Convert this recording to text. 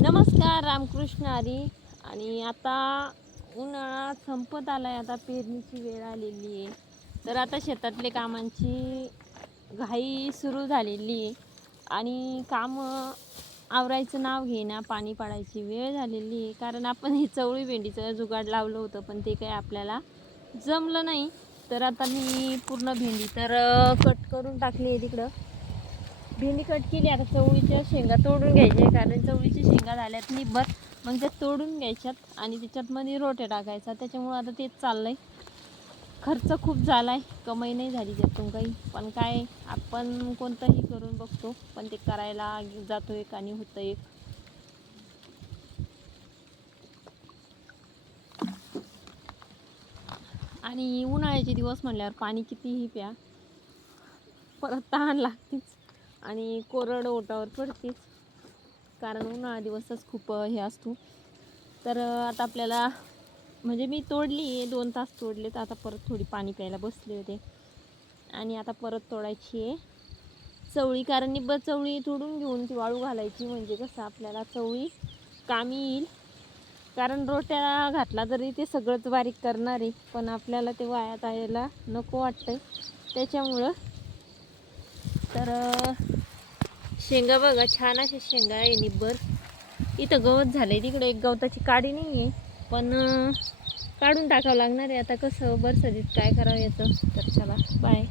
नमस्कार, रामकृष्ण हरी. आणि आता उन्हाळा संपत आलाय, आता पेरणीची वेळ आलेली आहे. तर आता शेतातले कामांची घाई सुरू झालेली आहे आणि काम आवरायचं नाव घेणं, पाणी पाडायची वेळ झालेली आहे. कारण आपण हे चवळी भेंडीचं जुगाड लावलं होतं, पण ते काही आपल्याला जमलं नाही. तर आता मी पूर्ण भेंडी तर कट करून टाकली आहे. तिकडं भेंडी कट केली. आता चवळीच्या शेंगा तोडून घ्यायच्या, कारण चवळीच्या शेंगा झाल्यात निब्बर, मग त्या तोडून घ्यायच्यात आणि त्याच्यात मध्ये रोट्या टाकायचा. त्याच्यामुळं आता तेच चाललंय. खर्च खूप झालाय, कमाई नाही झाली त्यातून काही, पण काय आपण कोणतंही करून बघतो, पण ते करायला जातो एक आणि होतं एक. आणि उन्हाळ्याचे दिवस म्हणल्यावर पाणी कितीही प्या, परत तहान लागतेच आणि कोरड ओटावर पडतेच, कारण उन्हाळा दिवसच खूप हे असतो. तर आता आपल्याला म्हणजे मी तोडली 2 तास तोडले, तर आता परत थोडी पाणी प्यायला बसले होते आणि आता परत तोडायची आहे चवळी. कारण निब्बर चवळी तोडून घेऊन ती वाळू घालायची, म्हणजे कसं आपल्याला चवळी कामी येईल. कारण रोट्या घातला तरी ते सगळंच बारीक करणार आहे, पण आपल्याला ते वाया जायला नको वाटतंय त्याच्यामुळं. तर शेंगा बघा, छान अशा शेंगा आहे निब्बर. इथं गवत झालंय, तिकडे एक गवताची काडी नाही आहे, पण काढून टाकावं लागणार आहे. आता कसं बरसरीत काय करावं याचं. तर चला बाय.